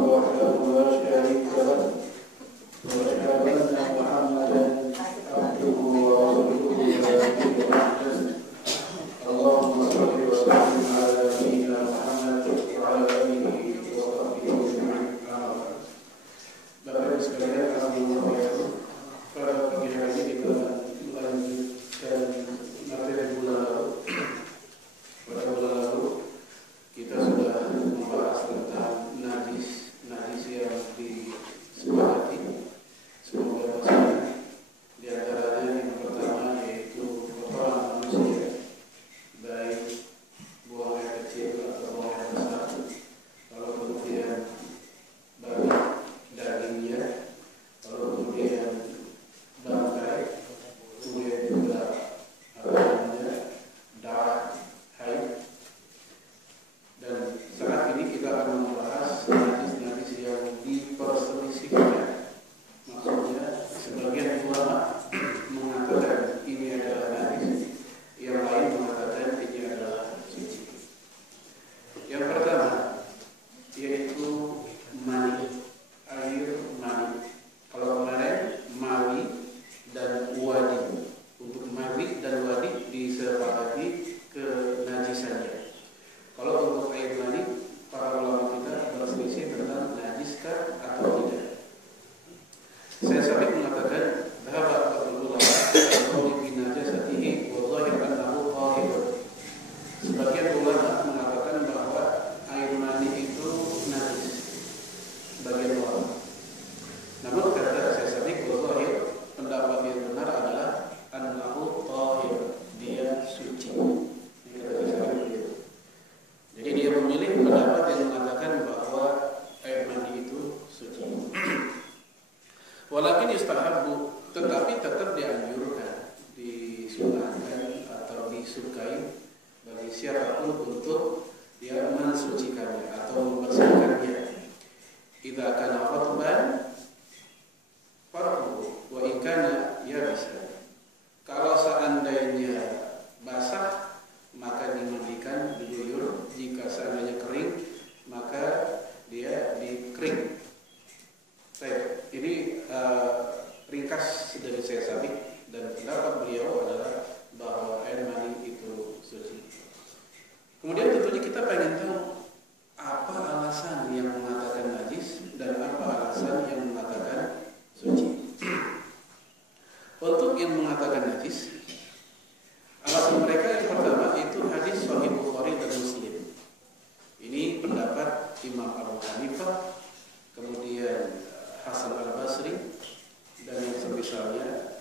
وحده لا شريك له وأشهد أن محمدا عبده ورسوله لا نبي بعده اللهم صل وسلم على نبينا محمد وعلى آله وصحبه أجمعين. Bapak Ibu sekalian, alhamdulillah pada pagi hari ini kita melanjutkan materi bulan lalu. Pada bulan lalu kita sudah membahas tentang najis yang disepakati. Semoga bahasanya di antaranya yang pertama yaitu kotoran manusia, baik buang air kecil atau buang air besar, lalu kemudian babi dagingnya, lalu kemudian bangkai, kemudian juga darah haid. Dan saat ini kita akan membahas najis-najis yang diperselisihkan. Maksudnya sebagian ulama mengatakan ini adalah najis, yang lain mengatakan ini adalah suci. Yang pertama yaitu mani, air mani. Kalau kemarin mawi dan wadi, untuk mawi dan wadi disepakati ke najisannya. Kalau untuk air mani, para ulama kita berselisih tentang najiskah atau tidak. Saya sampai mengatakan dhahaba ulama al-qawli bi najasatihi wa dhahir annahu tahir. Sebagian ulama mengatakan bahwa air mani itu najis, sebagian ulama. Namun kata saya sampai dhahir, pendapat yang benar adalah annahu tahir, dia suci. Jadi dia memilih pendapat yang mengatakan bahwa air mandi itu suci. Walakin yustahabbu, tetapi tetap dianjurkan, disunahkan atau disukai bagi siapapun untuk dia mensucikannya atau membersihkannya. Idza kana qatban farhu wa in kana yabisan. Kalau seandainya basah maka dimandikan, diguyur. Jika seandainya kering maka dia dikering. Baik, ini ringkas dari saya Sabik, dan pendapat beliau adalah bahwa air mani itu suci. Kemudian tentunya kita pengen tahu apa alasan yang mengatakan najis dan apa alasan yang mengatakan suci. Untuk yang mengatakan najis, alasan mereka yang pertama itu hadis Sahih Bukhari dan Muslim. Ini pendapat Imam Abu Hanifah, kemudian Hasan al-Basri, dan yang semisalnya.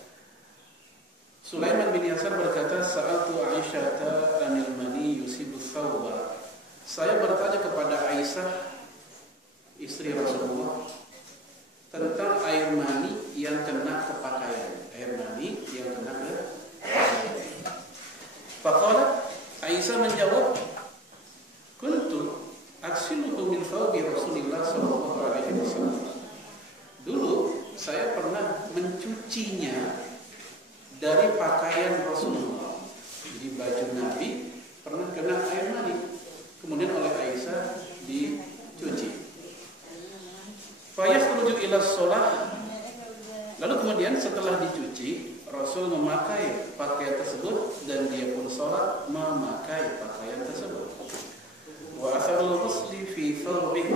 Sulaiman bin Yasar berkata, Sa'altu Aisyata anil mani yusibu thawba. Saya bertanya kepada Aisyah, istri Rasulullah, tentang air mani yang kena ke pakaian. Air mani yang kena ke pakaian. Faqalat, Aisyah menjawab, kuntu aksiluhu min thawbi Rasulillah sallallahu alaihi wasallam. Dulu saya pernah mencucinya dari pakaian Rasulullah. Jadi baju Nabi pernah kena air mani, kemudian oleh Aisyah dicuci. Fayakhruju ila shalah. Lalu kemudian setelah dicuci, Rasul memakai pakaian tersebut dan dia pun sholat memakai pakaian tersebut. Wa asarul ghusli fi thawbihi.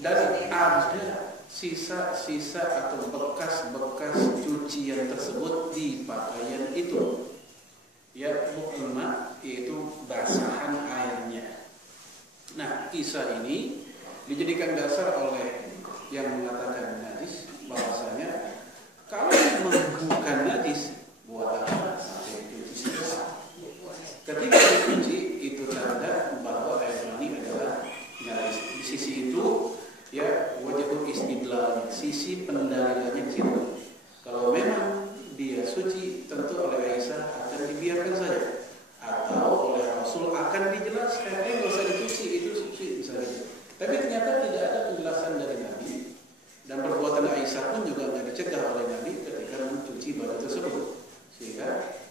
Dan ada sisa-sisa atau bekas-bekas cucian tersebut di pakaian itu. Ya, bukhma, yaitu basahan airnya. Nah, kisah ini dijadikan dasar oleh yang mengatakan najis, bahwasanya kalau bukan najis, buat apa sampai dicuci? Ketika dicuci itu tanda bahwa air mani adalah najis. Di sisi itu, ya, wajib istidlal, sisi pendalilannya di situ. Kalau memang dia suci, tentu oleh Aisyah akan dibiarkan saja, atau oleh Rasul akan dijelaskan, nggak usah dicuci, itu suci misalnya. Tapi ternyata tidak ada penjelasan dari Nabi, dan perbuatan Aisyah pun juga nggak dicegah oleh Nabi ketika mencuci baju tersebut, sehingga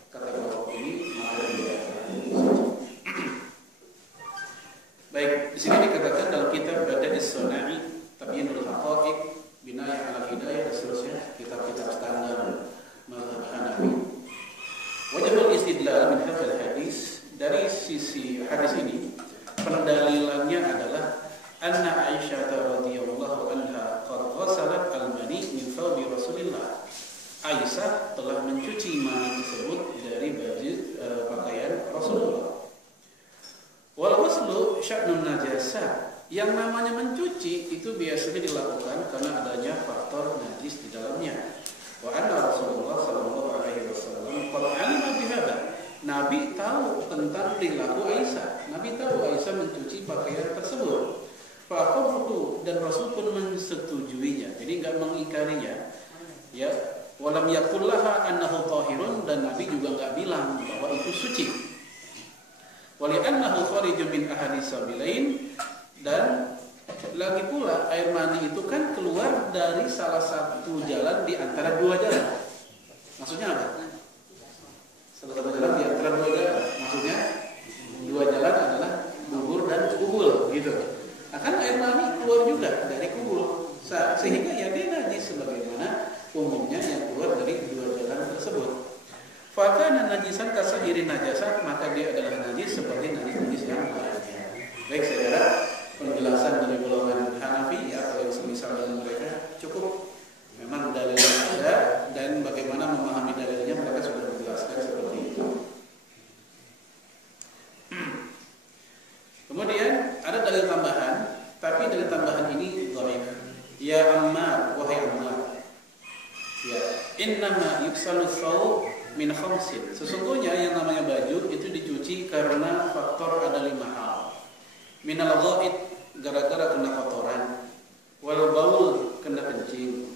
kata bahwa ini maka dia suci. Baik, di sini dikatakan dalam kitab Badai As-Sunai, Tabyinul Haqa'iq, Binaya 'ala Hidayah dan seterusnya, kitab-kitab standar mazhab Hanafi. Wajibul istidlal min hadzal hadis, dari sisi hadis ini pendalilannya adalah anna Aisyah radhiyallahu anha qad ghasalat al-mani min thawbi Rasulillah. Aisyah telah mencuci mani tersebut dari baju pakaian Rasulullah. Wal ghuslu sya'nun najasah. Yang namanya mencuci itu biasanya dilakukan karena adanya faktor najis di dalamnya. Wa anna Rasulullah sallallahu alaihi wasallam qad 'alima bihadza. Nabi tahu tentang perilaku Aisyah. Nabi tahu Aisyah mencuci pakaian tersebut. Faqahu, dan Rasul pun mensetujuinya. Jadi enggak mengingkarinya. Ya, walam yaqullaha annahu tahirun, dan Nabi juga enggak bilang bahwa itu suci. Wa li'annahu kharijun min ahadi sabilain, dan lagi pula air mani itu kan keluar dari salah satu jalan di antara dua jalan. Maksudnya apa? Salah satu jalan di antara dua jalan. Maksudnya dua jalan adalah dubur dan kubul, gitu. Akan air mani keluar juga dari kubul, sehingga ya dia najis sebagaimana umumnya yang keluar dari dua jalan tersebut. Fakana najisan kasahiri najasat, maka dia adalah najis seperti najis-najis yang lainnya. Baik, saudara, penjelasan dari golongan Hanafi atau yang semisal dengan mereka cukup. Memang dalilnya ada, dan bagaimana memahami dalilnya mereka sudah menjelaskan seperti itu. Kemudian ada dalil tambahan, tapi dalil tambahan ini dhaif. Ya Ammar, wahai Ammar, ya, innama yuksalu thawb min khamsin. Sesungguhnya yang namanya baju itu dicuci karena faktor ada 5 hal. Minal ghaid, gara-gara kena kotoran, wal baul, kena kencing,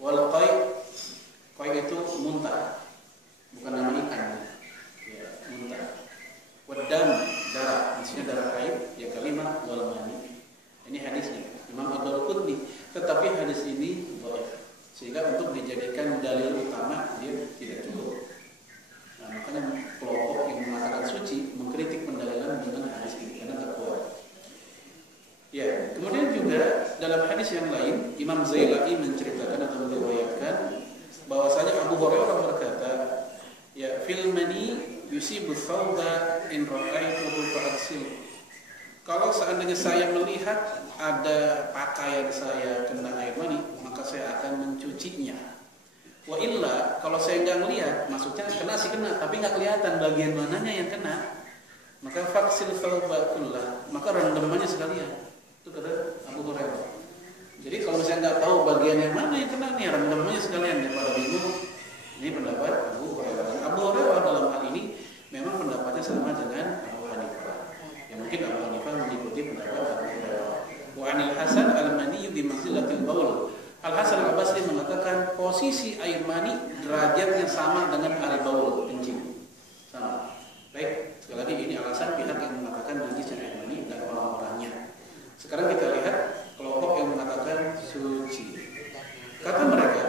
wal qai itu muntah, bukan nama ikan, ya, muntah. Wadam, darah, maksudnya darah haid, ya kalimat wal mani. Ini hadisnya Imam Ad-Darqutni, tetapi hadis ini dhaif, sehingga untuk dijadikan dalil utama dia tidak cukup. Nah, makanya kelompok yang mengatakan suci mengkritik pendalilan dengan hadis ini karena tak kuat. Ya, kemudian juga dalam hadis yang lain Imam Zailai menceritakan atau meriwayatkan bahwasanya Abu Hurairah berkata, ya, fil mani yusibu thawba in ra'aituhu fa'aksil. Kalau seandainya saya melihat ada pakaian saya kena air mani, maka saya akan mencucinya. Wa illa, kalau saya nggak melihat, maksudnya kena sih kena, tapi nggak kelihatan bagian mananya yang kena, maka faksil thawba kullah, maka rendemannya sekalian. Itu kata Abu Hurairah. Jadi kalau misalnya nggak tahu bagian yang mana yang kena nih, rendemannya sekalian, daripada bingung. Ini pendapat Abu Hurairah. Dan Abu Hurairah dalam hal ini memang pendapatnya sama dengan Abu Hanifah. Ya, mungkin Abu Hanifah mengikuti pendapat Abu Hurairah. Wa 'anil Hasan al-mani bi manzilatil baul. Al-Hasan al-Basri mengatakan posisi air mani derajatnya sama dengan al-baul, kencing. Sama. Baik, sekali lagi ini alasan pihak yang mengatakan najisnya air mani dan orang-orangnya. Sekarang kita lihat kelompok yang mengatakan suci. Kata mereka,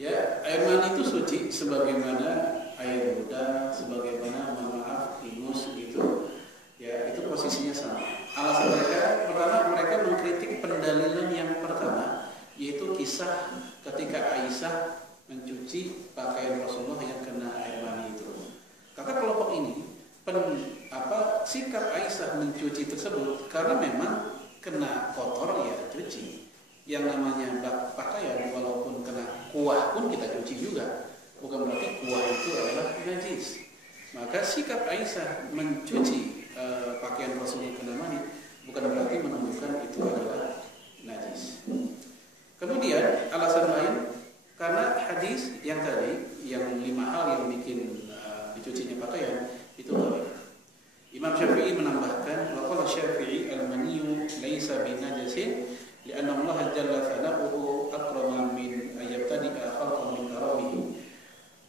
ya, air mani itu suci sebagaimana air ludah, sebagaimana maaf ingus gitu. Ya, itu posisinya sama. Alasan mereka pertama, mereka mengkritik pendalilan yang pertama, yaitu kisah ketika Aisyah mencuci pakaian Rasulullah yang kena air mani itu. Kata kelompok ini, sikap Aisyah mencuci tersebut karena memang kena kotor ya cuci. Yang namanya pakaian walaupun kena kuah pun kita cuci juga. Bukan berarti kuah itu adalah najis. Maka sikap Aisyah mencuci pakaian Rasulullah kena mani bukan berarti menunjukkan itu adalah najis. Kemudian alasan lain karena hadis yang tadi yang 5 hal yang bikin dicucinya pakaian itu dhaif. Imam Syafi'i menambahkan, wa qala Syafi'i al-maniyyu laisa binajasin li'anna Allah jalla thana'uhu akrama min ayyabtadi'a khalqan min karamihi.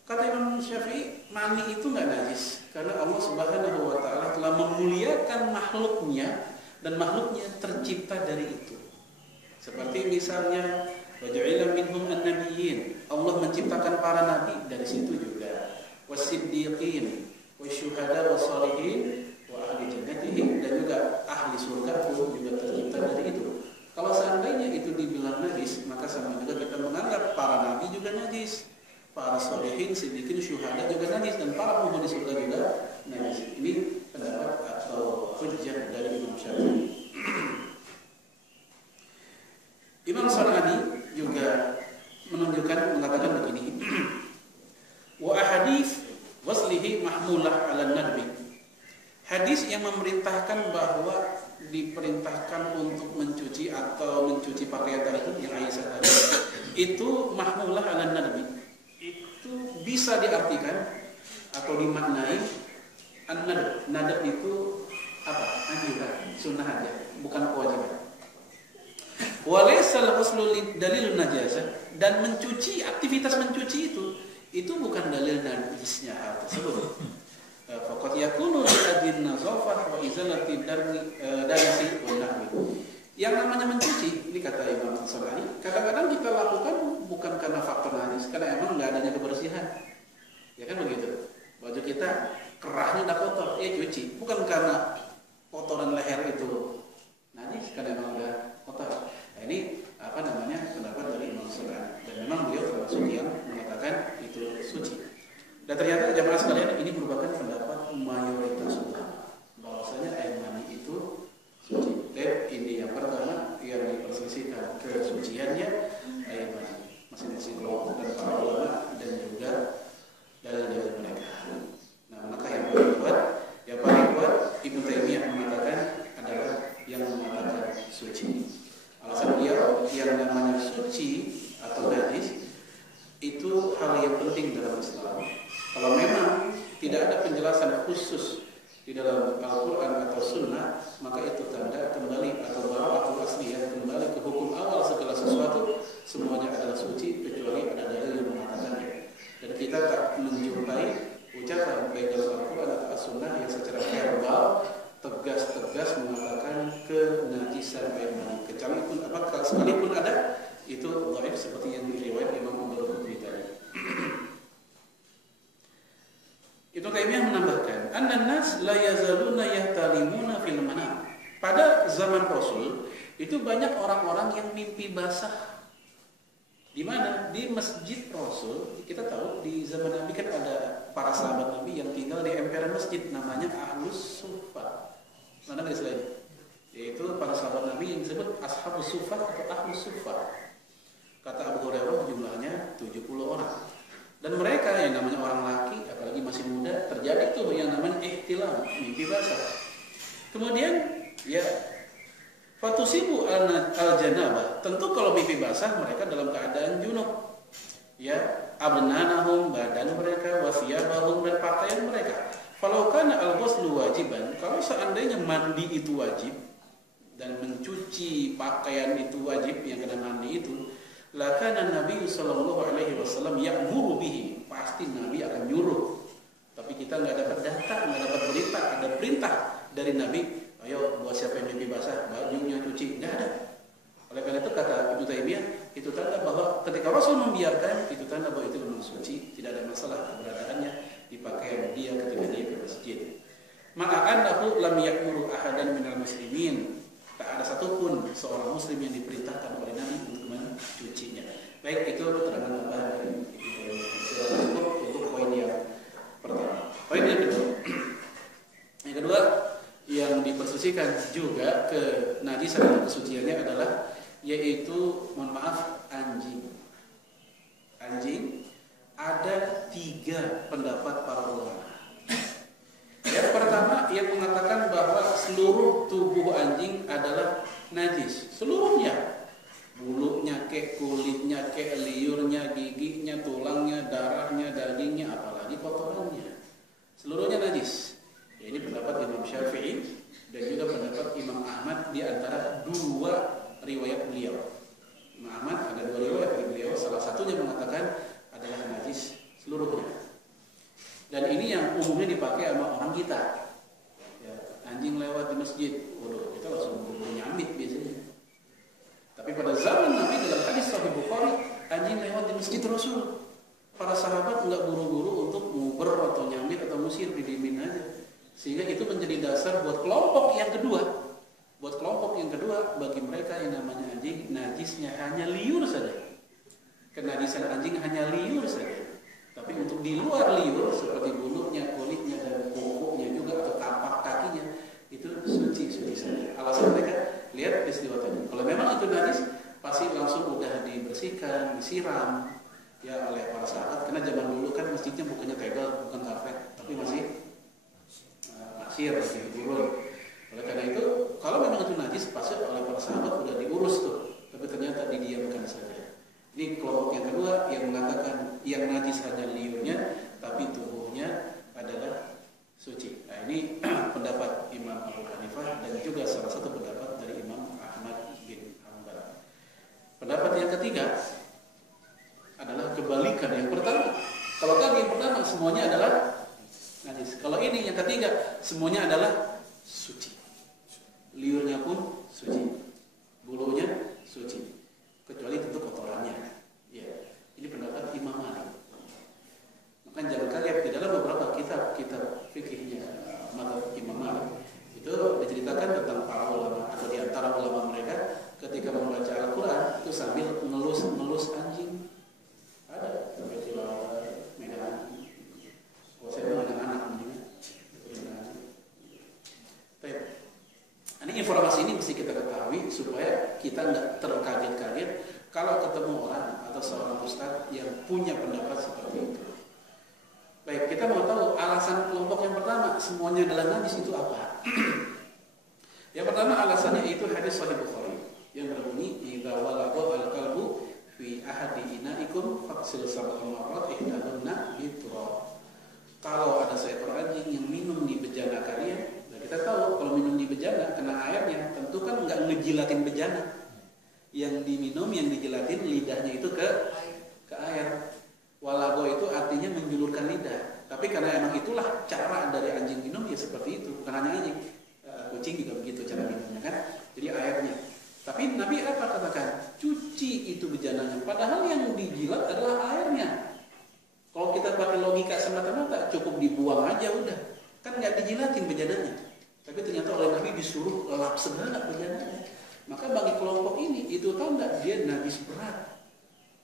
Kata Imam Syafi'i, mani itu enggak najis karena Allah Subhanahu wa taala telah memuliakan makhluknya dan makhluknya tercipta dari itu. Seperti misalnya wa ja'ila minhum an-nabiyyin, Allah menciptakan para nabi dari situ juga. Was-siddiqin, wasyuhada was-shalihin wa ahli jannatihi, dan juga ahli surga pun juga tercipta najis. Para sholihin, siddiqin, syuhada juga najis, dan para penghuni surga juga najis. Ini pendapat atau hujjah dari Imam Syafi'i. Imam San'ani juga mengatakan begini. Wa ahadits waslihi mahmulah 'ala nadbi. Hadis yang memerintahkan bahwa diperintahkan untuk mencuci atau mencuci pakaian tadi yang Aisyah tadi itu mahmulah 'ala nadbi. Itu bisa diartikan atau dimaknai an-nadb. Nadb itu apa? Anjuran, sunnah aja, bukan kewajiban. Walaysa al-ghuslu dalilun najasah, dan mencuci, aktivitas mencuci itu bukan dalil najisnya hal tersebut. Faqad yakunu li'adin nazafah wa izalati darisi wa nahwi. Yang namanya mencuci, ini kata Imam San'ani, kadang-kadang kita lakukan bukan karena faktor najis, karena emang nggak adanya kebersihan. Ya kan begitu. Baju kita kerahnya udah kotor, cuci. Bukan karena kotoran leher itu najis, karena emang udah kotor. Nah, ini pendapat dari Imam San'ani. Dan memang beliau termasuk yang mengatakan itu suci. Dan ternyata jamaah sekalian, ini merupakan pendapat mayoritas ulama bahwasanya air mani itu suci. Dan ini yang pertama yang diperselisihkan kesuciannya air mani. Masing-masing kelompok dan para ulama dan juga dalil-dalil mereka. Nah, manakah yang paling kuat? Yang paling kuat Ibnu Taimiyah mengatakan adalah yang mengatakan suci. Alasan dia yang namanya suci atau najis itu hal yang penting dalam Islam. Kalau memang tidak ada penjelasan khusus di dalam Al-Quran atau Sunnah, maka itu tanda kembali atau bara'atul asliyah, kembali ke hukum awal segala sesuatu, semuanya adalah suci kecuali ada dalil yang mengatakannya. Dan kita tak menjumpai ucapan baik dalam Al-Quran atau Sunnah yang secara verbal tegas-tegas mengatakan kenajisan air mani. Sekalipun ada, itu dhaif seperti yang diriwayat Imam Abu Dawud tadi. Ibnu Taimiyah menambahkan, "An-nas la yazaluna yahtalimuna fil manam." Pada zaman Rasul itu banyak orang-orang yang mimpi basah. Di mana? Di Masjid Rasul. Kita tahu di zaman Nabi kan ada para sahabat Nabi yang tinggal di emperan masjid, namanya Ahlus Suffah. Mana ada istilahnya? Yaitu para sahabat Nabi yang disebut Ashabus Suffah atau Ahlus Suffah. Kata Abu Hurairah jumlahnya 70 orang. Dan mereka yang namanya orang laki, apalagi masih muda, terjadi tuh yang namanya ihtilam, mimpi basah. Kemudian ya fatusibu al-janabah. Tentu kalau mimpi basah mereka dalam keadaan junub. Ya, abnanahum, badan mereka, wasiyabahum, dan pakaian mereka. Kalau kana al-ghuslu wajiban, kalau seandainya mandi itu wajib dan mencuci pakaian itu wajib, yang kena mandi itu, lakana Nabi sallallahu alaihi wasallam ya'muru bihi, pasti Nabi akan nyuruh. Tapi kita nggak dapat data, nggak dapat berita, ada perintah dari Nabi, ayo buat siapa yang mimpi basah, bajunya cuci, nggak ada. Oleh karena itu kata Ibnu Taimiyah, itu tanda bahwa ketika Rasul membiarkan, itu tanda bahwa itu memang suci, tidak ada masalah keberadaannya di pakaian dia ketika dia ke masjid. Maka annahu lam ya'muru ahadan minal muslimin, tak ada satupun seorang muslim yang diperintahkan oleh Nabi untuk mencucinya. Baik, itu keterangan tambahan dari cukup untuk poin yang pertama. Poin yang kedua, yang diperselisihkan juga ke najisan atau kesuciannya adalah yaitu, mohon maaf, anjing. Anjing ada 3 pendapat para ulama. Yang pertama yang mengatakan bahwa seluruh tubuh anjing adalah najis, seluruhnya, bulunya, kek kulitnya, kek liurnya, giginya, tulangnya, darahnya, dagingnya, apalagi kotorannya, seluruhnya najis. Ya, ini pendapat Imam Syafi'i dan juga pendapat Imam Ahmad di antara 2 riwayat beliau. Imam Ahmad ada 2 riwayat dari beliau, salah satunya mengatakan adalah najis seluruhnya. Dan ini yang umumnya dipakai sama orang kita. Ya, anjing lewat di masjid, waduh, kita langsung nyambit biasanya. Tapi pada zaman Nabi dalam hadis Sahih Bukhari, anjing lewat di masjid Rasul, para sahabat nggak buru-buru untuk nguber atau nyambit atau musir, didiemin aja. Sehingga itu menjadi dasar buat kelompok yang kedua. Buat kelompok yang kedua, bagi mereka yang namanya anjing, najisnya hanya liur saja. kenajisan anjing hanya liur saja. Tapi untuk di luar liur seperti bulunya, kulitnya dan kukunya juga atau tapak kakinya itu suci saja. Alasan mereka lihat peristiwa tadi. Kalau memang itu najis pasti langsung udah dibersihkan, disiram ya oleh para sahabat. Karena zaman dulu kan masjidnya bukannya tegel, bukan karpet, tapi masih pasir, masih gurun. Oleh karena itu, kalau memang itu najis pasti oleh para sahabat udah diurus tuh. Tapi ternyata didiamkan saja. Ini kelompok yang kedua yang mengatakan yang najis hanya liurnya, tapi tubuhnya adalah suci. Nah ini pendapat Imam Abu Hanifah dan juga salah satu pendapat dari Imam Ahmad bin Hanbal. Pendapat yang ketiga adalah kebalikan yang pertama. Kalau tadi yang pertama semuanya adalah najis. Kalau ini yang ketiga semuanya adalah suci. Liurnya pun suci, bulunya suci, kecuali tentu kotorannya. Ya, ini pendapat Imam Malik. Maka jangan kaget di dalam beberapa kitab fikihnya mazhab Imam Malik itu diceritakan tentang para ulama atau di antara ulama mereka ketika membaca Al-Quran itu sambil ngelus anjing. Ada sampai tilawah megang. Oh, saya dengan anak anjingnya. Ini informasi ini mesti kita ketahui supaya kita nggak terkaget-kaget kalau ketemu orang atau seorang ustadz yang punya pendapat seperti itu. Baik, kita mau tahu alasan kelompok yang pertama semuanya adalah najis itu apa? Yang pertama alasannya itu hadis Sahih Bukhari yang berbunyi idza walagha al-qalbu fi ahadi ina'ikum faqsil sab'a marrat ihdahunna biturab. Kalau ada seekor anjing yang minum di bejana kalian, kita tahu kalau minum di bejana kena airnya, tentu kan nggak ngejilatin bejana. Yang diminum, yang dijilatin lidahnya itu ke air. Walago itu artinya menjulurkan lidah. Tapi karena emang itulah cara dari anjing minum ya seperti itu. Bukan hanya anjing, kucing juga begitu cara minumnya kan. Jadi airnya. Tapi Nabi apa katakan? Cuci itu bejananya. Padahal yang dijilat adalah airnya. Kalau kita pakai logika semata-mata cukup dibuang aja udah. Kan nggak dijilatin bejananya. Tapi ternyata oleh Nabi disuruh lap segala bejananya. Maka bagi kelompok ini itu tanda dia najis berat.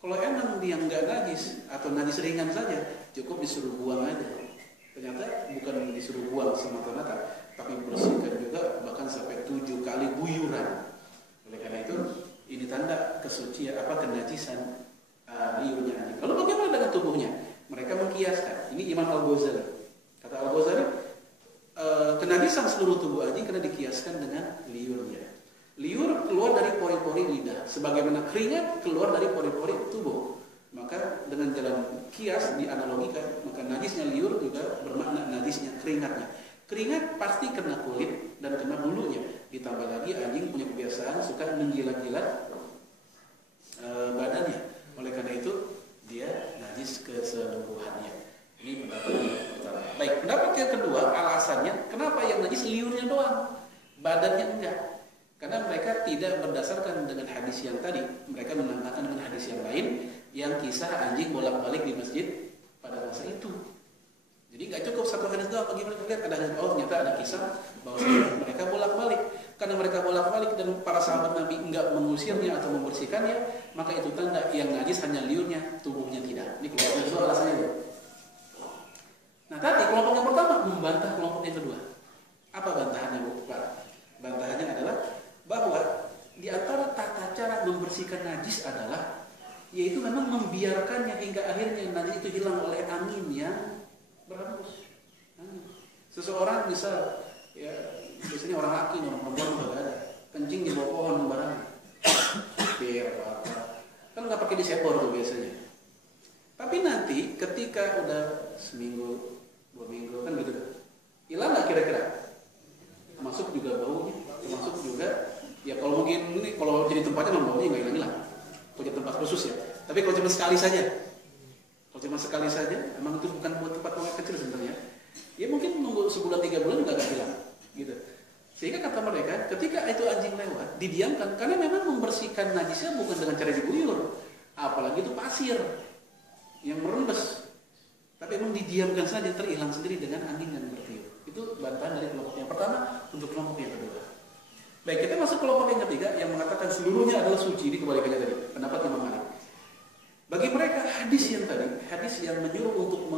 Kalau emang dia nggak najis atau najis ringan saja, cukup disuruh buang aja. Ternyata bukan disuruh buang semata-mata, tapi bersihkan juga bahkan sampai 7 kali guyuran. Oleh karena itu ini tanda kesucian kenajisan liurnya anjing. Lalu bagaimana dengan tubuhnya? Mereka mengkiaskan. Ini Imam Al-Ghazali. Kata Al-Ghazali, kenajisan seluruh tubuh anjing karena dikiaskan dengan liurnya. Liur keluar dari pori-pori lidah, sebagaimana keringat keluar dari pori-pori tubuh. Maka dengan jalan kias dianalogikan, maka najisnya liur juga bermakna najisnya keringatnya. Keringat pasti kena kulit dan kena bulunya. Ditambah lagi anjing punya kebiasaan suka menjilat-jilat badannya. Oleh karena itu dia najis keseluruhannya. Ini pendapat yang pertama. Baik, pendapat yang kedua alasannya kenapa yang najis liurnya doang, badannya enggak. Karena mereka tidak berdasarkan dengan hadis yang tadi. Mereka menambahkan dengan hadis yang lain yang kisah anjing bolak-balik di masjid pada masa itu. Jadi nggak cukup satu hadis doang. Bagaimana lihat ada hadis ternyata ada kisah bahwa mereka bolak-balik. Karena mereka bolak-balik dan para sahabat Nabi enggak mengusirnya atau membersihkannya, maka itu tanda yang najis hanya liurnya, tubuhnya tidak. Ini kelompok yang kedua alasannya itu. Nah tadi kelompok yang pertama membantah kelompok yang kedua. Apa bantahannya Bu? Bantahannya adalah bahwa di antara tata cara membersihkan najis adalah yaitu memang membiarkannya hingga akhirnya najis itu hilang oleh angin yang berhembus. Seseorang misal ya biasanya orang laki, orang perempuan juga ada kencing di bawah pohon sembarangan, bir apa kan nggak pakai disebor tuh biasanya. Tapi nanti ketika udah seminggu 2 minggu kan gitu, hilang nggak kira-kira? Termasuk juga baunya, termasuk juga ya kalau mungkin ini kalau jadi tempatnya memang baunya nggak hilang-hilang. Kalau jadi tempat khusus ya. Tapi kalau cuma sekali saja, emang itu bukan buat tempat buang air kecil sebenarnya. Ya mungkin nunggu sebulan 3 bulan juga nggak hilang, gitu. Sehingga kata mereka, ketika itu anjing lewat, didiamkan karena memang membersihkan najisnya bukan dengan cara diguyur, apalagi itu pasir yang merembes. Tapi memang didiamkan saja, terhilang sendiri dengan angin yang bertiup. Itu bantahan dari kelompok yang pertama untuk kelompok yang kedua. Baik, kita masuk kelompok yang ketiga yang mengatakan seluruhnya adalah suci. Ini kebalikannya tadi, pendapat Imam Malik. Bagi mereka hadis yang menyuruh untuk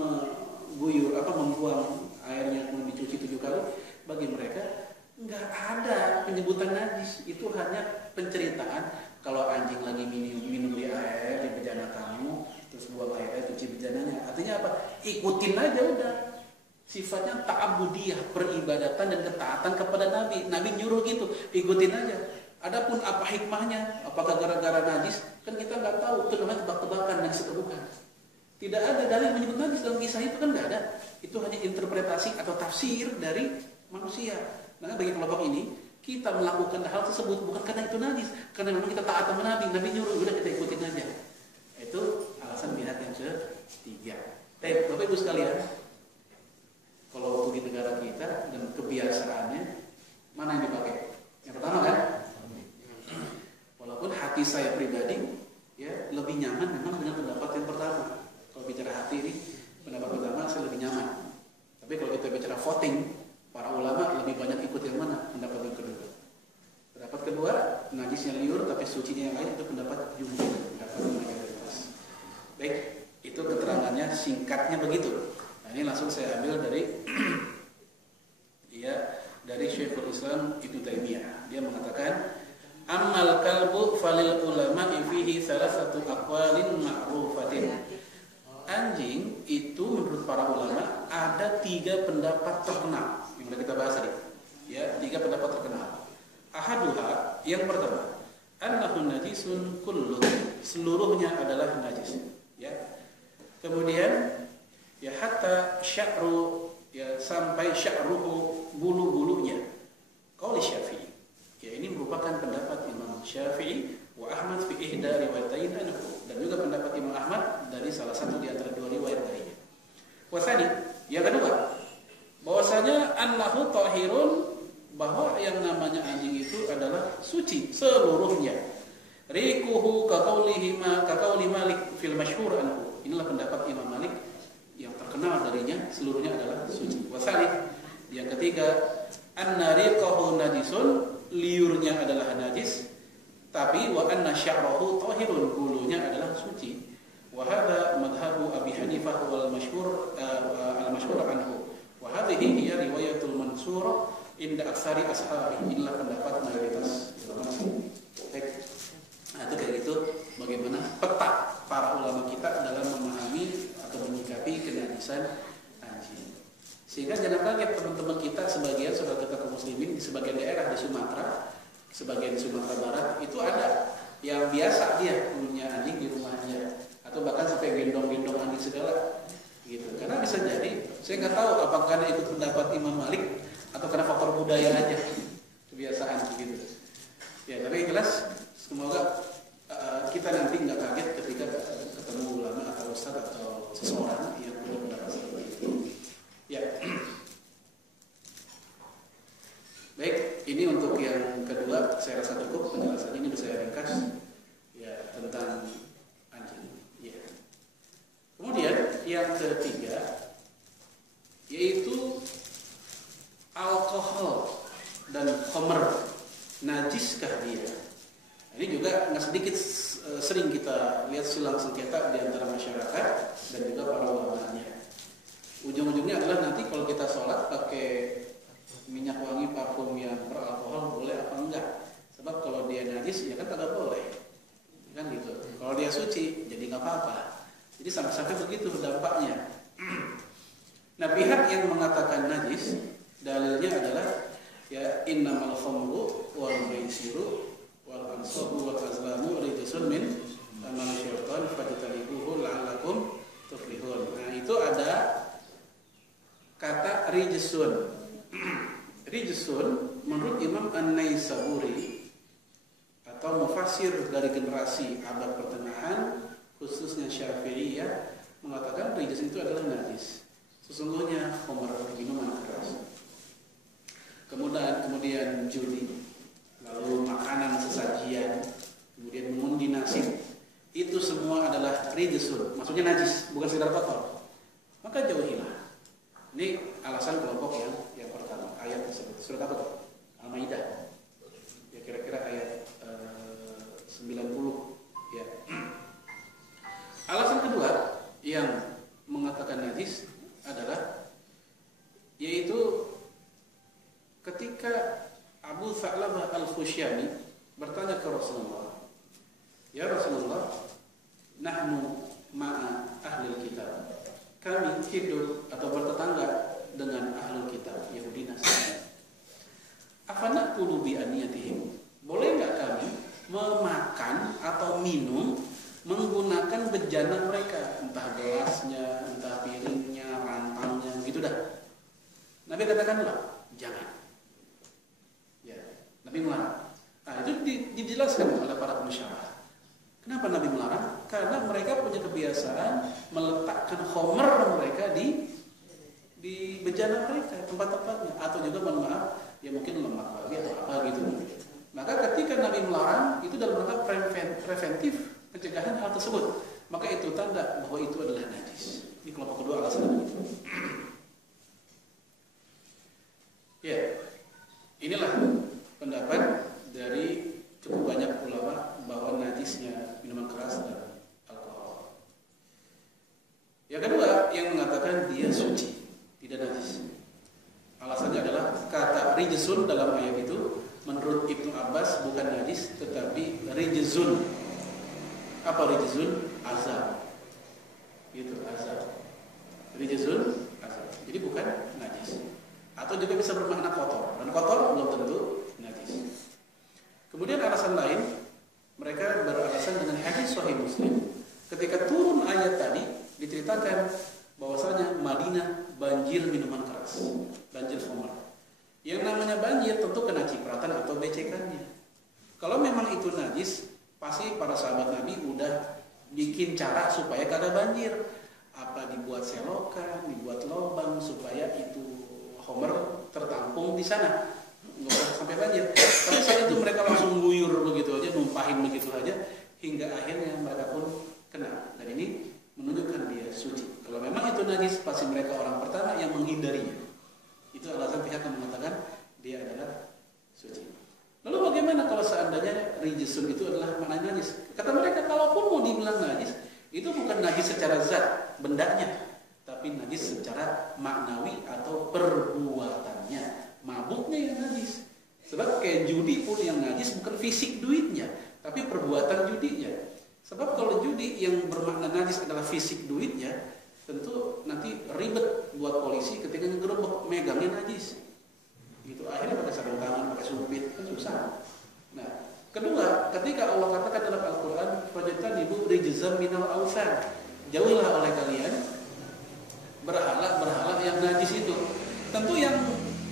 membuang airnya kemudian dicuci 7 kali, bagi mereka nggak ada penyebutan najis. Itu hanya penceritaan kalau anjing lagi minum di air di bejana tamu, terus buang airnya cuci bejananya. Artinya apa? Ikutin aja udah. Sifatnya ta'abudiyah, peribadatan dan ketaatan kepada Nabi. Nabi nyuruh gitu, ikutin aja. Adapun apa hikmahnya? Apakah gara-gara najis? Kan kita nggak tahu. Itu namanya tebak-tebakan dan bukan. Tidak ada dalil menyebut najis dalam kisah itu, kan nggak ada. Itu hanya interpretasi atau tafsir dari manusia. Nah, bagi kelompok ini, kita melakukan hal tersebut bukan karena itu najis, karena memang kita taat sama Nabi. Nabi nyuruh, udah kita ikutin aja. Itu alasan pihak yang ketiga. Bapak Ibu sekalian, kalau waktu di negara kita dan kebiasaannya, mana yang dipakai? Yang pertama kan? Walaupun hati saya pribadi ya lebih nyaman memang dengan pendapat yang pertama. Kalau bicara hati ini, pendapat pertama saya lebih nyaman. Tapi kalau kita bicara voting, para ulama lebih banyak ikut yang mana? Pendapat yang kedua. Pendapat kedua, najisnya liur tapi sucinya yang lain, itu pendapat jumhur, pendapat mayoritas. Baik, itu keterangannya singkatnya begitu. Nah, ini langsung saya ambil dari dari Syekhul Islam Ibnu Taimiyah. Dia mengatakan, ammal kalbu falil ulama fihi salasatu aqwalin ma'rufatin. Anjing itu menurut para ulama ada 3 pendapat terkenal yang sudah kita bahas tadi. Ya, 3 pendapat terkenal. Ahaduha, yang pertama, annahu najisun kullu, seluruhnya adalah najis. Ya. Kemudian ya hatta sya'ru, ya sampai sya'ruhu, bulu-bulunya. Qaul Syafi'i. Ya, ini merupakan pendapat Imam Syafi'i wa Ahmad fi ihda riwayatain anhu, dan juga pendapat Imam Ahmad dari salah satu di antara 2 riwayat darinya. Wasani, yang kedua, bahwasanya annahu tahirun, bahwa yang namanya anjing itu adalah suci seluruhnya. Rikuhu ka qauli Malik fil masyhur anhu. Inilah pendapat Imam Malik yang terkenal darinya, seluruhnya adalah suci. Wasani, yang ketiga, anna riqahu najisun, liurnya adalah najis, tapi wa anna sya'rahu tahirun, bulunya adalah suci. Wa hadha madhhabu Abi Hanifah wal masyhur al-masyhur anhu. Wa hadhihi hiya riwayatul mansur inda aktsari ashabi. Inilah pendapat mayoritas ulama. Nah, itu kayak gitu bagaimana peta para ulama kita dalam memahami atau menyikapi kenajisan anjing. Sehingga jangan kaget teman-teman kita, sebagian saudara kita kaum muslimin di sebagian daerah di Sumatera, sebagian Sumatera Barat itu ada yang biasa dia punya anjing di rumahnya, atau bahkan sampai gendong-gendong anjing segala gitu. Karena bisa jadi, saya nggak tahu apakah karena ikut pendapat Imam Malik atau karena faktor budaya aja, kebiasaan gitu. Ya, tapi jelas semoga kita nanti nggak kaget ketika ketemu ulama atau ustaz atau seseorang yang punya pendapat seperti itu. Ya. Baik, ini untuk yang kedua saya rasa cukup penjelasannya, ini bisa saya ringkas ya tentang anjing. Ya. Kemudian yang ketiga yaitu alkohol dan khamr, najiskah dia? Ini juga nggak sedikit sering kita lihat silang sengketa di antara masyarakat dan juga para ulamanya. Ujung-ujungnya adalah nanti kalau kita sholat pakai minyak wangi parfum yang beralkohol boleh apa enggak? Sebab kalau dia najis ya kan tidak boleh, kan gitu. Kalau dia suci jadi nggak apa-apa. Jadi sampai-sampai begitu dampaknya. Nah, pihak yang mengatakan najis dalilnya adalah ya innamal khamru wal maisiru wal ansabu wal azlamu rijsun min amal syaitan fajtanibuhu la'allakum tuflihun. Nah, itu ada kata rijsun. Rijsun menurut Imam An-Naisaburi atau mufassir dari generasi abad pertengahan khususnya Syafi'iyah mengatakan rijsun itu adalah najis. Sesungguhnya khamr, minuman keras. Kemudian judi, lalu makanan sesajian, kemudian mengundi nasib, itu semua adalah rijsun, maksudnya najis, bukan sekedar kotor. Maka jauhilah. Ini alasan kelompok yang pertama, ayat tersebut. Surat apa tuh? Al-Maidah. Ya kira-kira ayat 90 ya. bertanya ke Rasulullah, "Ya Rasulullah, nahnu ma'a ahlil kitab." Kami hidup atau bertetangga dengan ahlul kitab, Yahudi Nasrani. Afana qulu bi aniyatihim. Boleh enggak kami memakan atau minum menggunakan bejana mereka, entah gelasnya, entah piringnya, rantangnya, gitu dah. Nabi katakanlah, jangan. Ya, Nabi melarang. Nah, itu dijelaskan oleh para pensyarah. Kenapa Nabi melarang? Karena mereka punya kebiasaan meletakkan khomer mereka di bejana mereka, tempat-tempatnya, atau juga mohon maaf, ya mungkin lemak babi atau apa gitu. Maka ketika Nabi melarang, itu dalam rangka preventif pencegahan hal tersebut. Maka itu tanda bahwa itu adalah najis. Ini kelompok kedua alasan itu. Ya, inilah pendapat dari cukup banyak ulama bahwa najisnya minuman keras dan alkohol. Yang kedua, yang mengatakan dia suci, tidak najis. Alasannya adalah kata rijsun dalam ayat itu menurut Ibnu Abbas bukan najis tetapi rijzun. Apa rijzun? Azab. Gitu, azab. Rijzun azab. Jadi bukan najis. Atau juga bisa bermakna kotor. Dan kotor belum tentu najis. Kemudian alasan lain, mereka beralasan dengan hadis Sahih Muslim. Ketika turun ayat tadi diceritakan bahwasanya Madinah banjir minuman keras, banjir khamar. Yang namanya banjir tentu kena cipratan atau becekannya. Kalau memang itu najis, pasti para sahabat Nabi udah bikin cara supaya kada banjir. Apa dibuat selokan, dibuat lubang supaya itu khamar tertampung di sana, nggak usah sampai banjir. Tapi saat itu mereka langsung guyur begitu aja, numpahin begitu aja, hingga akhirnya mereka pun kena. Dan ini menunjukkan dia suci. Kalau memang itu najis, pasti mereka orang pertama yang menghindarinya. Itu alasan pihak yang mengatakan dia adalah suci. Lalu bagaimana kalau seandainya rijsun itu adalah makna najis? Kata mereka, kalaupun mau dibilang najis, itu bukan najis secara zat, bendanya, tapi najis secara maknawi atau perbuatannya. Mabuknya yang najis. Sebab kayak judi pun yang najis bukan fisik duitnya, tapi perbuatan judinya. Sebab kalau judi yang bermakna najis adalah fisik duitnya, tentu nanti ribet buat polisi ketika ngegerebek, megangnya najis. Gitu, akhirnya pakai sarung tangan, pakai sumpit, kan susah. Nah, kedua, ketika Allah katakan dalam Al-Quran, "Fajtanibu rijzam minal awthan." Jauhilah oleh kalian berhala-berhala yang najis itu. Tentu yang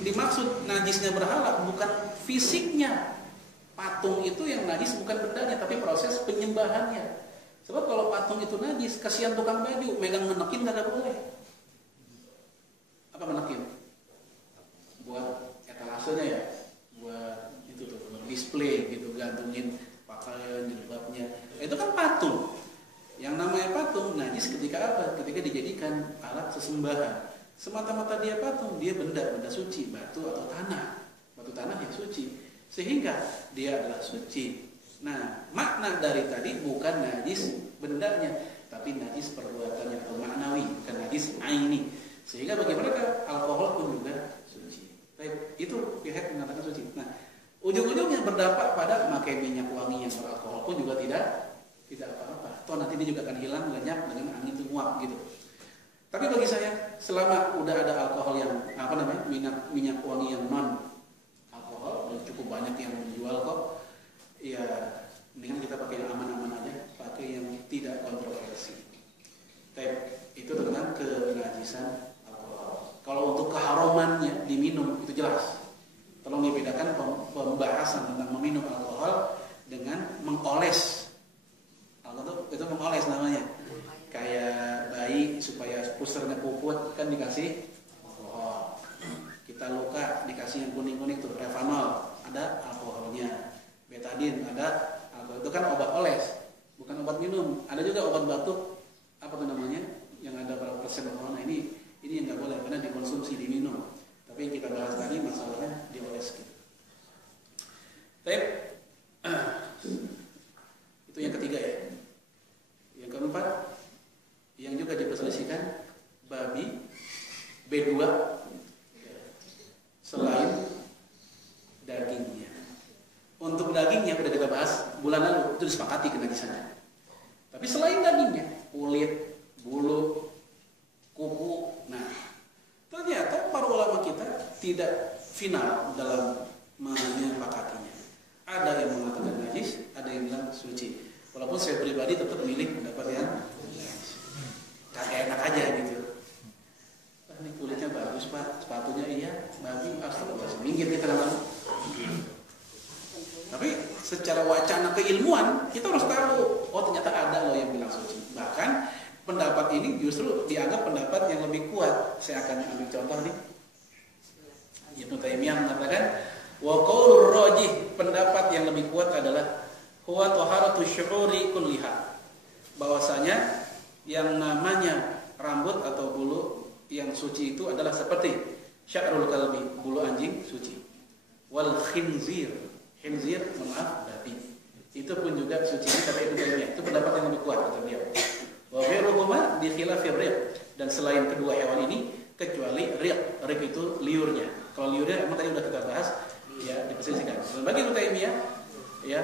dimaksud najisnya berhala bukan fisiknya. Patung itu yang najis bukan bendanya, tapi proses penyembahannya. Sebab kalau patung itu najis, kasihan tukang baju, megang menekin kagak boleh. Apa menekin? Buat etalasenya ya, buat itu tuh, display gitu, gantungin pakaian, jilbabnya. Itu kan patung. Yang namanya patung najis ketika apa? Ketika dijadikan alat sesembahan. Semata-mata dia patung, dia benda suci, batu atau tanah. Batu tanah yang suci. Sehingga dia adalah suci. Nah, makna dari tadi bukan najis bendanya, tapi najis perbuatannya atau maknawi, bukan najis aini. Sehingga bagi mereka alkohol pun juga suci. Baik, itu pihak mengatakan suci. Nah, ujung-ujungnya berdampak pada memakai minyak wangi yang beralkohol pun juga tidak apa-apa. Toh nanti dia juga akan hilang lenyap dengan angin itu nguap gitu. Tapi bagi saya, selama udah ada alkohol yang minyak wangi yang non alkohol, dan cukup banyak yang menjual kok, ya mendingan kita pakai yang aman-aman aja, pakai yang tidak kontroversi. Itu tentang kenajisan alkohol. Kalau untuk keharamannya diminum itu jelas. Tolong dibedakan pembahasan tentang meminum alkohol dengan mengoles. Alkohol itu mengoles namanya. Kayak bayi supaya pusternya puput kan dikasih alkohol. Kita luka dikasih yang kuning-kuning tuh, Revanol, ada alkoholnya. Betadin ada alkohol, itu kan obat oles, bukan obat minum. Ada juga obat batuk, apa tuh namanya, yang ada berapa persen alkohol. Nah ini yang nggak boleh karena dikonsumsi, diminum. Tapi yang kita bahas tadi masalahnya dioles gitu. Itu yang ketiga ya. Yang keempat, yang juga diperselisihkan, babi B2 selain dagingnya. Untuk dagingnya pada bahas bulan lalu, itu disepakati kenajisannya. Tapi selain dagingnya, kulit, bulu, kuku, nah ternyata para ulama kita tidak final dalam menyepakatinya. Ada yang mengatakan najis, ada yang bilang suci. Walaupun saya pribadi tetap milih pendapat yang kagak enak aja gitu. Ini kulitnya bagus Pak, sepatunya iya, babi, astagfirullah, minggir kita lalu. Tapi secara wacana keilmuan kita harus tahu, oh ternyata ada loh yang bilang suci. Bahkan pendapat ini justru dianggap pendapat yang lebih kuat. Saya akan ambil contoh nih. Ibnu Taimiyah mengatakan, wa qaulur rajih, pendapat yang lebih kuat adalah huwa taharatu syu'uri kulliha. Bahwasanya yang namanya rambut atau bulu yang suci itu adalah seperti sya'rul kalbi, bulu anjing suci. Wal khinzir, khinzir maaf babi. Itu pun juga suci kata Ibnu Taimiyah. Itu pendapat yang lebih kuat kata beliau. Wa ghairuhuma bi khilafir riq, dan selain kedua hewan ini kecuali riq. Riq itu liurnya. Kalau liurnya emang tadi udah kita bahas ya diperselisihkan. Dan bagi Ibnu Taimiyah ya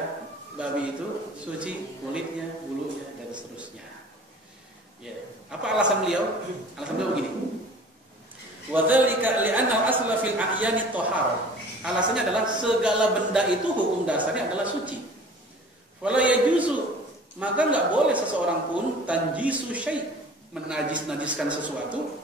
babi itu suci kulitnya, bulunya dan seterusnya. Ya, apa alasan beliau? Alasan beliau begini. Wa dzalika li'anna al-asla fil a'yani thahar. Alasannya adalah segala benda itu hukum dasarnya adalah suci. Wala yajuzu, maka enggak boleh seseorang pun tanjisu syai', menajis-najiskan sesuatu,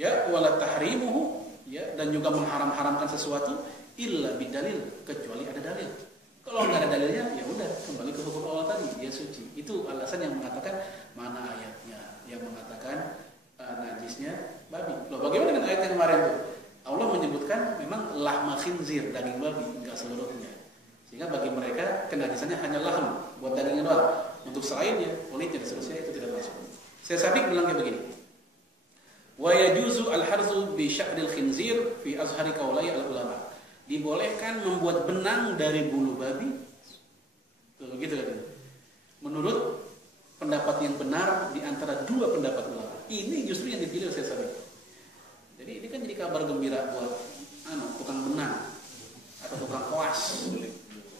ya, wala tahrimuhu, ya, dan juga mengharam-haramkan sesuatu illa bidalil, kecuali ada dalil. Kalau enggak ada dalilnya, ya udah kembali ke hukum Allah tadi, dia suci. Itu alasan yang mengatakan mana ayatnya yang mengatakan najisnya babi. Loh, bagaimana dengan ayat yang kemarin itu? Allah menyebutkan memang lahma khinzir, daging babi, enggak seluruhnya. Sehingga bagi mereka kenajisannya hanya lahm, buat dagingnya doang. Untuk selainnya, kulitnya dan seterusnya itu tidak masuk. Saya Sabik bilang kayak begini. Wa yajuzu al-harzu bi sya'ril khinzir fi azhari qaulai al-ulama. Dibolehkan membuat benang dari bulu babi. Tuh, begitu kan? Menurut pendapat yang benar di antara dua pendapat ulama. Ini justru yang dipilih oleh saya. Jadi ini kan jadi kabar gembira buat tukang benang atau tukang koas.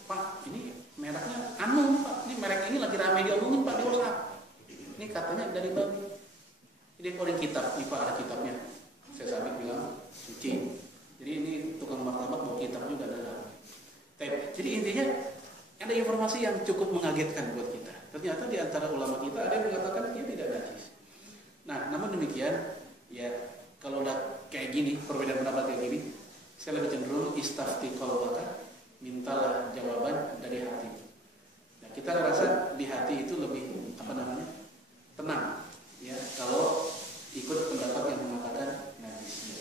Pak, ini mereknya Pak. Ini merek ini lagi ramai diomongin Pak di WhatsApp. Ini katanya dari babi. Ini keluarin kitab, IPA ada kitabnya. Saya Sabik bilang suci. Jadi ini tukang martabak bawa kitab juga ada. Jadi intinya ada informasi yang cukup mengagetkan buat kita. Ternyata di antara ulama kita ada yang mengatakan dia tidak najis. Nah, namun demikian, ya kalau udah kayak gini, perbedaan pendapat kayak gini, saya lebih cenderung istafti qalbaka, mintalah jawaban dari hati. Nah, kita rasa di hati itu lebih tenang, ya kalau ikut pendapat yang mengatakan najis.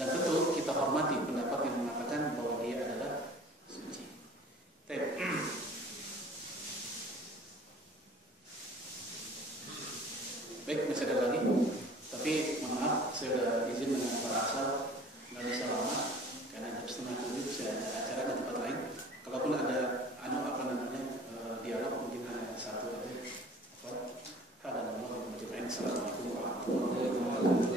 Dan tentu kita hormati pendapat yang mengatakan bahwa dia adalah suci. Baik, masih ada lagi. Tapi mohon maaf, saya sudah izin dengan para asal nggak bisa lama karena jam 6:30 saya ada acara di tempat lain. Kalaupun ada dialog mungkin hanya satu aja. Assalamualaikum warahmatullahi wabarakatuh.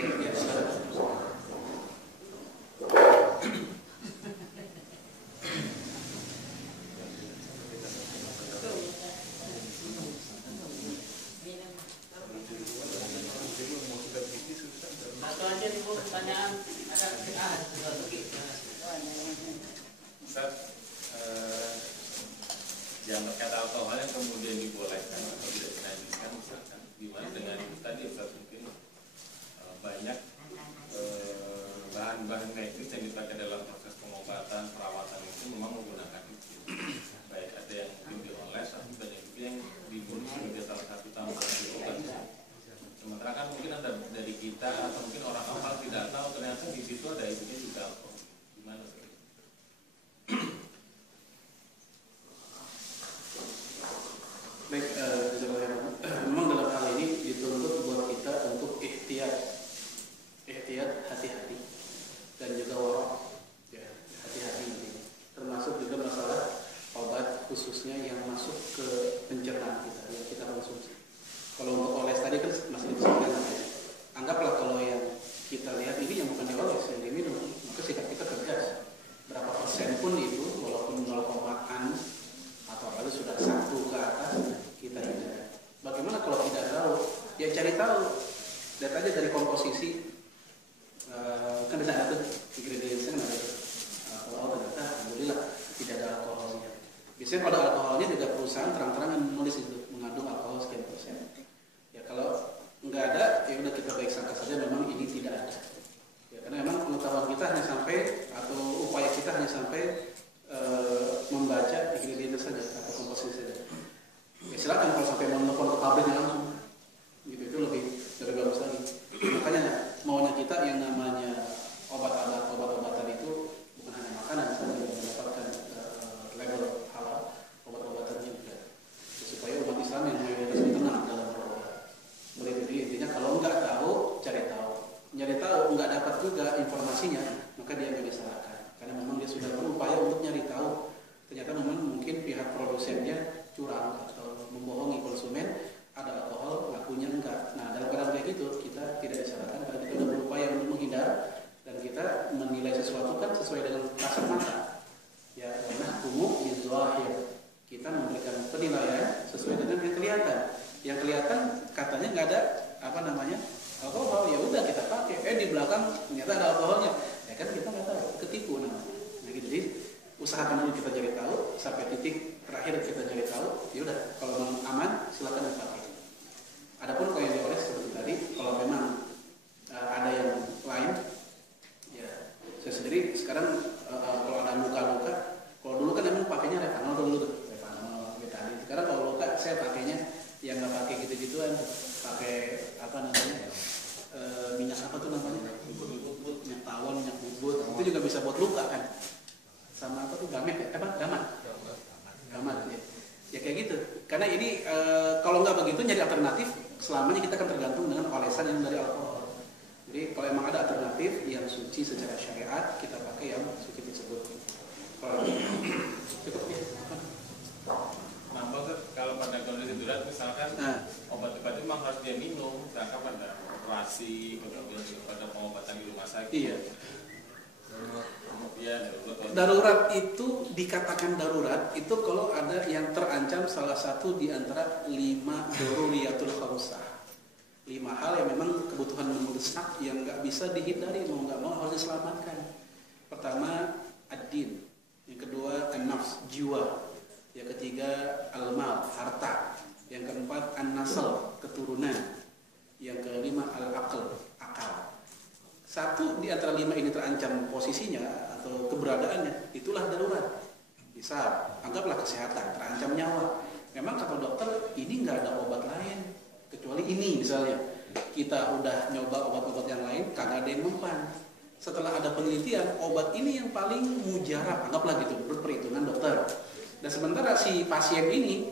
Ya, yang terkait alkohol yang kemudian dibolehkan atau tidak dinajiskan, misalkan gimana dengan itu tadi Ustaz, mungkin banyak bahan-bahan medis yang dipakai dalam proses pengobatan, perawatan itu memang menggunakan itu. Baik ada yang mungkin dioles, tapi banyak juga yang dibunuh sebagai salah satu tambahan di obat. Sementara kan mungkin ada dari kita atau mungkin orang awam tidak tahu ternyata di situ ada isunya juga alkohol. Gimana Ustaz? Baik, memang dalam hal ini dituntut buat kita untuk ihtiyat, hati-hati, dan juga warok, ya, hati-hati. Termasuk juga masalah obat khususnya yang masuk ke pencernaan kita, yang kita konsumsi. Kalau untuk oles tadi kan masih disebutkan, anggaplah kalau yang kita lihat ini yang bukan dioles, yang diminum, maka sikap kita tegas. Berapa persen pun itu, walaupun 0,an atau apa sudah aja dari komposisi. Kan bisa ada tuh ingredientsnya ada tuh alkohol, ternyata alhamdulillah tidak ada alkoholnya. Biasanya kalau ada alkoholnya juga perusahaan terang-terangan menulis itu mengandung alkohol sekian persen. Ya kalau nggak ada ya udah kita baik sangka saja memang ini tidak ada. Ya, karena memang pengetahuan kita hanya sampai atau upaya kita hanya sampai membaca ingredients saja atau komposisi saja. Ya silakan kalau sampai mau nelfon ke pabriknya langsung, gitu itu lebih bagus lagi. Makanya maunya kita yang namanya obat-obatan itu bukan hanya makanan saja yang mendapatkan label halal, obat-obatannya juga supaya umat Islam yang mayoritas itu tenang dalam berobat. Jadi intinya kalau nggak tahu cari tahu, nyari tahu nggak dapat juga informasinya maka dia nggak disalahkan karena memang dia sudah berupaya untuk nyari tahu. Ternyata memang mungkin pihak produsennya curang atau membohongi konsumen, ada alkohol ngakunya enggak. Nah dalam keadaan kayak gitu kita tidak disalahkan karena kita sudah berupaya untuk menghindar dan kita menilai sesuatu kan sesuai dengan kasat mata. Ya karena hukum bizahir, kita memberikan penilaian sesuai dengan yang kelihatan. Yang kelihatan katanya nggak ada alkohol, ya udah kita pakai. Di belakang ternyata ada alkoholnya, ya kan kita nggak tahu, ketipu namanya. Nah gitu, jadi usahakan dulu kita cari tahu sampai titik terakhir kita cari tahu. Ya udah kalau memang aman silakan dipakai. Adapun kalau yang dioles seperti tadi, kalau memang ada yang lain, ya saya sendiri sekarang kalau ada luka-luka, kalau dulu kan memang pakainya Revanol dulu tuh, Revanol, betadine. Sekarang kalau luka saya pakainya yang nggak pakai gitu-gituan, pakai minyak apa tuh namanya, minyak tawon, minyak bubut, itu juga bisa buat luka kan, sama apa tuh gamet ya, gamat ya. Ya kayak gitu. Karena ini kalau nggak begitu nyari alternatif, selamanya kita akan tergantung dengan olesan yang dari alkohol. Jadi kalau emang ada alternatif yang suci secara syariat, kita pakai yang suci tersebut. Cukup ya. Nah, kalau pada kondisi darurat misalkan obat-obat itu memang harus dia minum, sedangkan pada operasi, kemudian pada pengobatan di rumah sakit. Iya. Darurat itu dikatakan darurat itu kalau ada yang terancam salah satu di antara 5 daruriyatul khamsah. 5 hal yang memang kebutuhan mendesak yang nggak bisa dihindari, mau nggak mau harus diselamatkan. Pertama ad-din, yang kedua an-nafs, jiwa, yang ketiga al-mal, harta, yang keempat an-nasl, keturunan, yang kelima al-aql, akal. Satu di antara 5 ini terancam posisinya atau keberadaannya, itulah darurat. Misal, anggaplah kesehatan, terancam nyawa. Memang kata dokter, ini nggak ada obat lain kecuali ini misalnya. Kita udah nyoba obat-obat yang lain, kagak ada yang mempan. Setelah ada penelitian, obat ini yang paling mujarab, anggaplah gitu, menurut perhitungan dokter. Dan sementara si pasien ini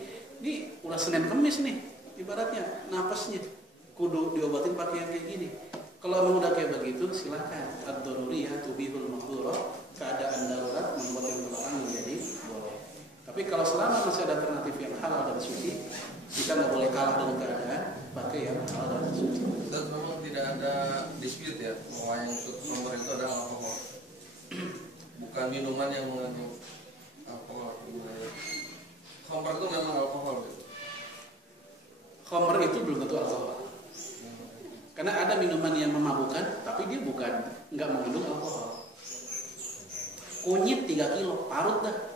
udah Senin Kemis nih, ibaratnya napasnya kudu diobatin pakai yang kayak gini. Kalau memang udah kayak begitu, silakan. Ad-daruriyah tubihul mahdhurah, keadaan darurat membuat yang terlarang menjadi boleh. Tapi kalau selama masih ada alternatif yang halal dan suci, kita nggak boleh kalah dengan keadaan, pakai yang halal dan suci. Dan memang tidak ada dispute ya, bahwa yang nomor itu adalah alkohol, bukan minuman yang mengandung alkohol. Khamr itu memang alkohol. Khamr itu belum tentu alkohol. Karena ada minuman yang memabukkan, tapi dia nggak mengandung alkohol. Kunyit 3 kilo, parut dah.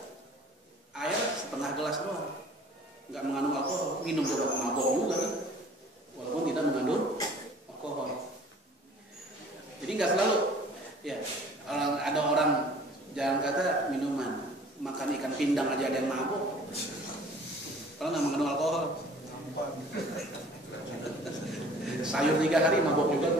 Air setengah gelas doang, nggak mengandung alkohol. Minum juga mabok juga kan, walaupun tidak mengandung alkohol. Jadi nggak selalu. Ya, ada orang jangan kata minuman, makan ikan pindang aja ada yang mabok. Kalau nggak mengandung alkohol. Sayur 3 hari mabok juga.